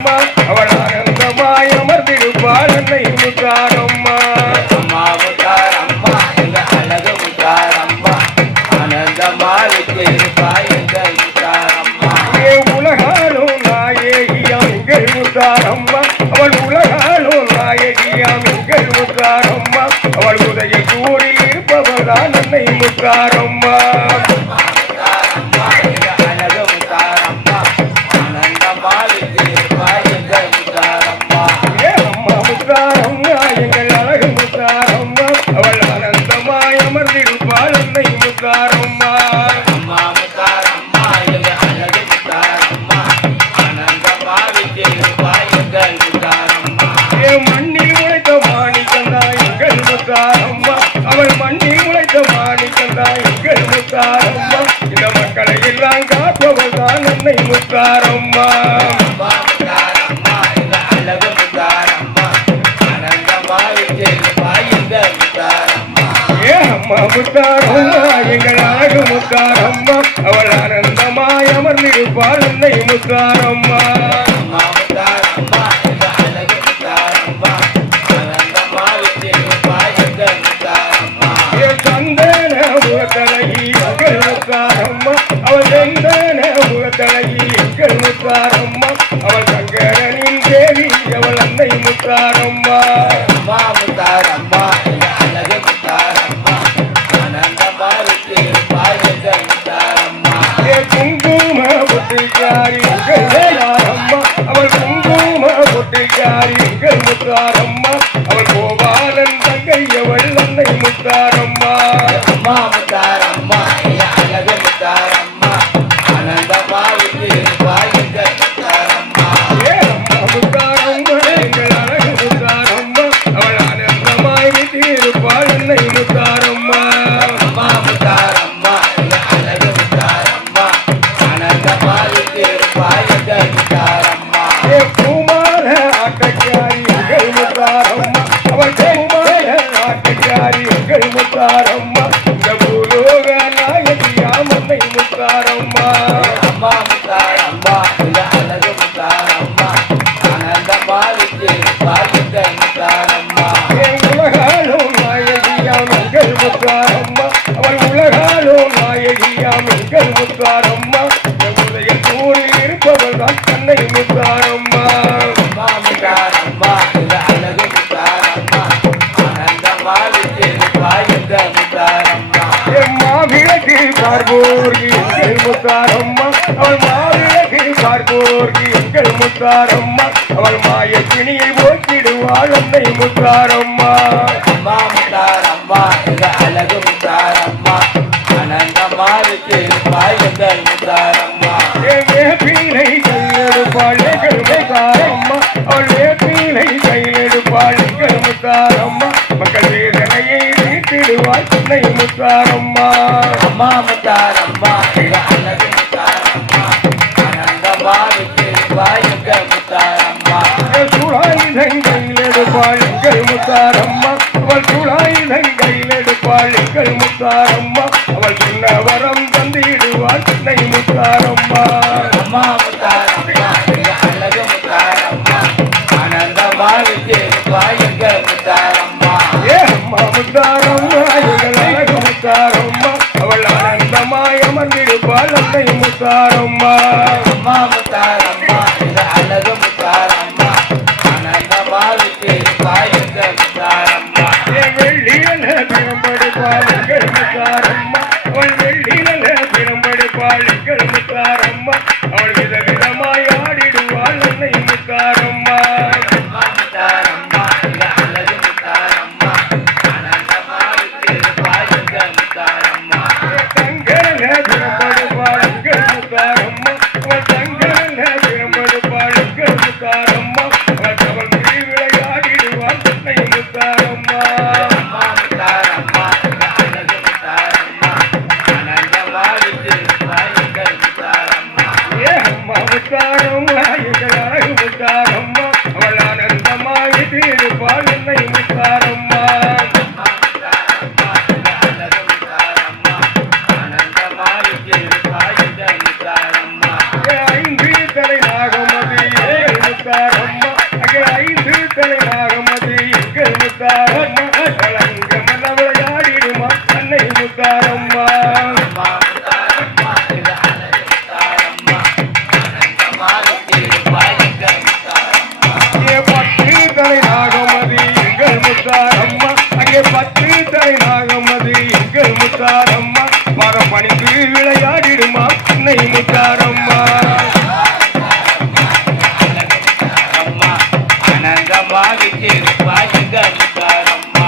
அவள் ஆனந்தமாய் அமர்ந்திருப்பாள் அன்னை முத்தாரம்மா. அம்மா முத்தாரம்மா எங்க அழகு முத்தாரம்மா ஆனந்தமாய் இருப்பாய் எங்கள் முத்தாரம்மா. உலகாலும் நாயகியாம் எங்கள் முத்தாரம்மா. அவள் உலகாலும் நாயகியாம் எங்கள் முத்தாரம்மா. அவள் உதயசூரில் இருப்பவள்தான் அன்னை முத்தாரம்மா. மண்ணில் உழைத்த மாணிக்கந்தா எங்கள் முத்தாரம்மா. அவள் மண்ணில் உழைத்த மாணிக்கந்தா எங்கள் முத்தாரம்மா. இந்த மக்களை எல்லாம் காப்பவள் தான் அன்னை முத்தாரம்மா. அம்மா முத்தாரம்மா எங்கள் அழகு முத்தாரம்மா. அவள் ஆனந்தமாய் அமர்ந்திருப்பாள் அன்னை முத்தாரம்மா. சந்தன முகத்தழகி எங்கள் முத்தாரம்மா. அவள் சந்தன முகத்தழகி எங்கள் முத்தாரம்மா. அவள் சங்கரனின் தேவி அவள் அன்னை முத்தாரம்மா. குங்கும பொட்டிக்காரி எங்கள் முத்தாரம்மா. அவள் குங்கும பொட்டிக்காரி எங்கள் முத்தாரம்மா. அவள் கோபாலன் தங்கை அவள் அன்னை முத்தாரம்மா. அம்மா முத்தாரம்மா அழகு முத்தாரம்மா ஆனந்தமாய் இருப்பாய் எங்கள் முத்தாரம்மா. அம்மா முத்தாரம்மா எங்கள் அழகு முத்தாரம்மா. அவள் ஆனந்தமாய் இருப்பாள் அன்னை முத்தாரம்மா. அம்மா முத்தாரம்மா அழகு முத்தாரம்மா ஆனந்தமாய் இருப்பாய் எங்கள் முத்தாரம்மா. குமார ஆட்டக்காரி எங்கள் முத்தாரம்மா. அவள் குமார ஆட்டக்காரி எங்கள் முத்தாரம்மா. இந்த பூலோக நாயகியாம் அன்னை முத்தாரம்மா. அம்மா முத்தாரம்மா அழகு முத்தாரம்மா ஆனந்தமாய் இருப்பாய் எங்கள் முத்தாரம்மா. உலகாலும் நாயகியாம் எங்கள் முத்தாரம்மா. அவள் உலகாலும் நாயகியாம் எங்கள் முத்தாரம்மா. உதய சூரில் இருப்பவள் தான் அன்னை முத்தாரம்மா. அம்மா முத்தாரம்மா அழகு முத்தாரம்மா ஆனந்தமாய் இருப்பாய் எங்கள் முத்தாரம்மா. மாவிளக்கு பார்போர்கி எங்கள் முத்தாரம்மா. அவள் மாவிளக்கு பார்போர்கி எங்கள் முத்தாரம்மா. அவள் மாய பிணியை போக்கிடுவாள் அன்னை முத்தாரம்மா. அம்மா முத்தாரம்மா அழகு முத்தாரம்மா ஆனந்தமாய் இருப்பாய் எங்கள் முத்தாரம்மா. வேப்பிலை கையெடுப்பாள் எங்கள் முத்தாரம்மா. அவள் வேப்பிலை கையெடுப்பாள் எங்கள் முத்தாரம்மா. மக்கள் வேதனையை நீட்டிடுவாள் அன்னை முத்தாரம்மா. அம்மா முத்தாரம்மா அழகு முத்தாரம்மா ஆனந்தமாய் இருப்பாய் எங்கள் முத்தாரம்மா. சுழாயுதன் கையில் எடுப்பாள் எங்கள் முத்தாரம்மா. அவள் சுழாயுதன் கையில் எடுப்பாள் எங்கள் முத்தாரம்மா. அவள் சொன்ன வரம் தந்திடுவாள் அன்னை முத்தாரம்மா. அம்மா முத்தாரம்மா அழகு முத்தாரம்மா ஆனந்தமாய் இருப்பாய் எங்கள் முத்தாரம்மா. அம்மா முத்தாரம்மா எங்கள் அழகு முத்தாரம்மா. அவள் ஆனந்தமாய் அமர்ந்திருப்பாள் அன்னை முத்தாரம்மா. அம்மா முத்தாரம்மா அழகு முத்தாரம்மா ஆனந்தமாய் இருப்பாய் எங்கள் முத்தாரம்மா. வெள்ளியல பிரம்படுப்பாள் எங்கள் முத்தாரம்மா. அவள் வெள்ளியல பிரம்படுப்பாள் எங்கள் முத்தாரம்மா. அவள் விதவிதமாய் ஆடிடுவாள் அன்னை முத்தாரம்மா. அம்மா முத்தாரம்மா அழகு முத்தாரம்மா ஆனந்தமாய் இருப்பாய் எங்கள் முத்தாரம்மா. தங்கல பிரம்படுப்பாள் எங்கள் முத்தாரம்மா. அவள் தங்கல பிரம்படுப்பாள் எங்கள் முத்தாரம்மா. அவள் முடி விளையாடிடுவாள் அன்னை முத்தாரம்மா. அம்மா முத்தாரம்மா அழகு முத்தாரம்மா ஆனந்தமாய் இருப்பாய் எங்கள் முத்தாரம்மா. அம்மா முத்தாரம்மா எங்கள் அழகு முத்தாரம்மா. அவள் ஆனந்தமாய் இருப்பாள் அன்னை முத்தாரம்மா. அம்மா முத்தாரம்மா அழகு முத்தாரம்மா ஆனந்தமாய் இருப்பாய் எங்கள் முத்தாரம்மா. ஐந்து தலை நாகமதி எங்கள் முத்தாரம்மா. முத்தாரம்மா அங்கே 5 தலை நாகமது எங்கள் முத்தாரம்மா வழங்க மன விளையாடிடுமா அன்னை முத்தாரம்மா அம்மா முத்தாரம்மா இது அழகு முத்தாரம்மா ஆனந்தமாக தீருப்பாய் எங்கள் முத்தாரம்மா 10 தலை நாகமது எங்கள் முத்தாரம்மா அங்கே 10 தலை நாகமது எங்கள் முத்தாரம்மா மரம் பணிந்து விளையாடிடுமா அன்னை முத்தாரம்மா அம்மா ஆனந்தமாக தீருப்பாய் எங்கள் முத்தாரம்மா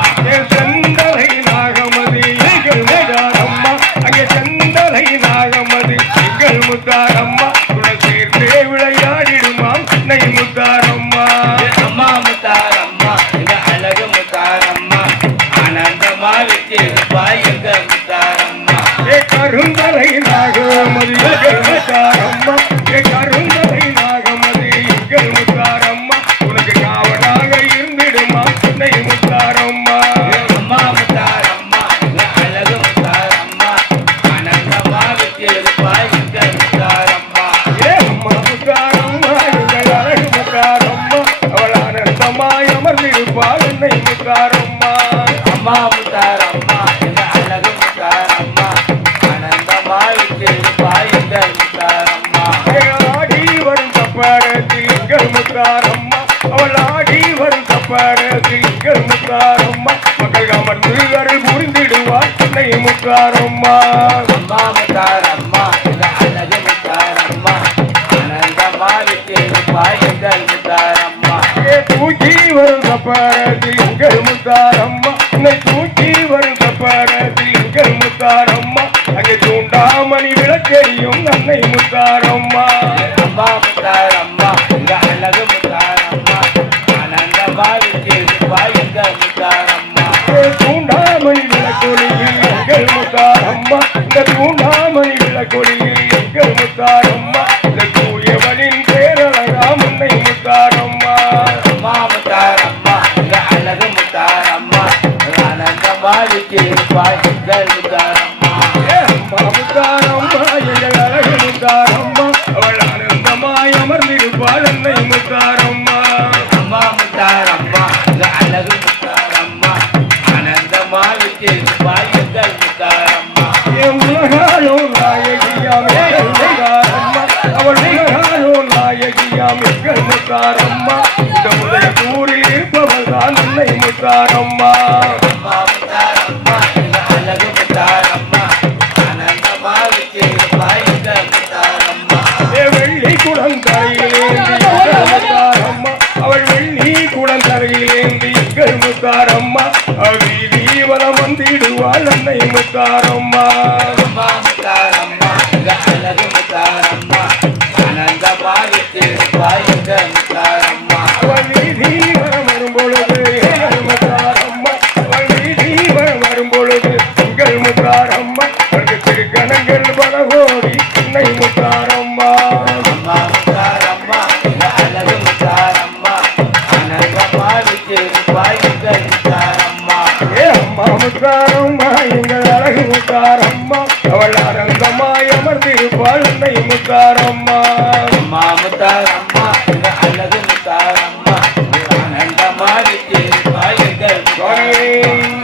செந்தலை நாகமது எங்கள் முத்தாரம்மா அங்கே செந்தலை நாகமது எங்கள் முத்தாரம்மா உடன் சேர்ந்தே விளையாடிடுமா அன்னை முத்தாரம்மா அம்மா முத்தாரம்மா இது அழகு முத்தாரம்மா ஆனந்தமாக தீருப்பாய் எங்கள் முத்தாரம்மா கருந்தலை நாகமது எங்கள் முத்தாரம்மா கருந்தலை நாகமது எங்கள் முத்தாரம்மா உனக்கு காவலாக இருந்திடுமா அன்னை முத்தாரம்மா அம்மா முத்தாரம்மா இது அழகு முத்தாரம்மா ஆனந்தமாக தீருப்பாய் எங்கள் முத்தாரம்மா அம்மா முத்தாரம்மா எங்கள் அழகு முத்தாரம்மா அவள் ஆனந்தமாய் அமர்ந்திருப்பாள் அன்னை முத்தாரம்மா அம்மா முத்தாரம்மா இது அழகு முத்தாரம்மா ஆனந்தமாக தீருப்பாய் எங்கள் முத்தாரம்மா ஆடி வரும் தப்பாரத்தில் எங்கள் முத்தாரம்மா அவள் ஆடி வரும் தப்பாரத்தில் எங்கள் முத்தாரம்மா மக்கள் அமர்ந்து அருள் புரிந்திடுவாள் அன்னை முத்தாரம்மா அம்மா முத்தாரம்மா இது அழகு முத்தாரம்மா ஆனந்தமாக தீருப்பாய் எங்கள் முத்தாரம்மா தூக்கி வரும் தப்பாரத்தில் எங்கள் முத்தாரம்மா உன்னை தூக்கி வரும் தப்பாரத்தில் எங்கள் முத்தாரம்மா அங்கே தூண்டாமணி விளக்கெரியும் அன்னை முத்தாரம்மா அம்மா முத்தாரம்மா இது அழகு முத்தாரம்மா ஆனந்தமாக தீருப்பாய் எங்கள் முத்தாரம்மா தூண்டாமணி விளக்கொலியில் எங்கள் முத்தாரம்மா இந்த தூண்டாமணி விளக்கொலியில் எங்கள் முத்தாரம்மா இந்த தூயவனின் பேரழகாம் அன்னை முத்தாரம்மா அம்மா முத்தாரம்மா இது அழகு முத்தாரம்மா ஆனந்தமாக தீருப்பாய் எங்கள் முத்தாரம்மா அம்மா முத்தாரம்மா எங்கள் அழகு முத்தாரம்மா அவள் ஆனந்தமாய் அமர்ந்திருப்பாள் அன்னை முத்தாரம்மா அம்மா முத்தாரம்மா இது அழகு முத்தாரம்மா ஆனந்தமாக தீருப்பாய் எங்கள் முத்தாரம்மா உலகாலோ நாயகியாம் எங்கள் முத்தாரம்மா அவள் உலகாலோ நாயகியாம் எங்கள் முத்தாரம்மா இந்த உதய தூரில் இருப்பவள் தான் அன்னை முத்தாரம்மா அம்மா முத்தாரம்மா இது அழகு முத்தாரம்மா ஆனந்தமாக தீருப்பாய் எங்கள் முத்தாரம்மா வெள்ளி குழந்தையிலேந்தி எங்கள் முத்தாரம்மா அவள் வெள்ளி குழந்தையிலேந்தி எங்கள் முத்தாரம்மா வீதி வலம் வந்திடுவாள் அன்னை முத்தாரம்மா அம்மா முத்தாரம்மா இது அழகு முத்தாரம்மா ஆனந்தமாக தீருப்பாய் எங்கள் முத்தாரம்மா அவள் வீதி வலம் வரும் பொழுது எங்கள் முத்தாரம்மா அவள் வீதி வலம் வரும் பொழுது எங்கள் முத்தாரம்மா அவளுக்கு திருக்கணங்கள் பல கோடி அன்னை முத்தாரம்மா அம்மா முத்தாரம்மா இது அழகு முத்தாரம்மா ஆனந்தமாக தீருப்பாய் எங்கள் முத்தாரம்மா அம்மா முத்தாரம்மா எங்கள் அழகு முத்தாரம்மா அவள் ஆனந்தமாய் அமர்ந்திருப்பாள் அன்னை முத்தாரம்மா அம்மா முத்தாரம்மா இது அழகு முத்தாரம்மா ஆனந்தமாக தீருப்பாய் எங்கள் முத்தாரம்மா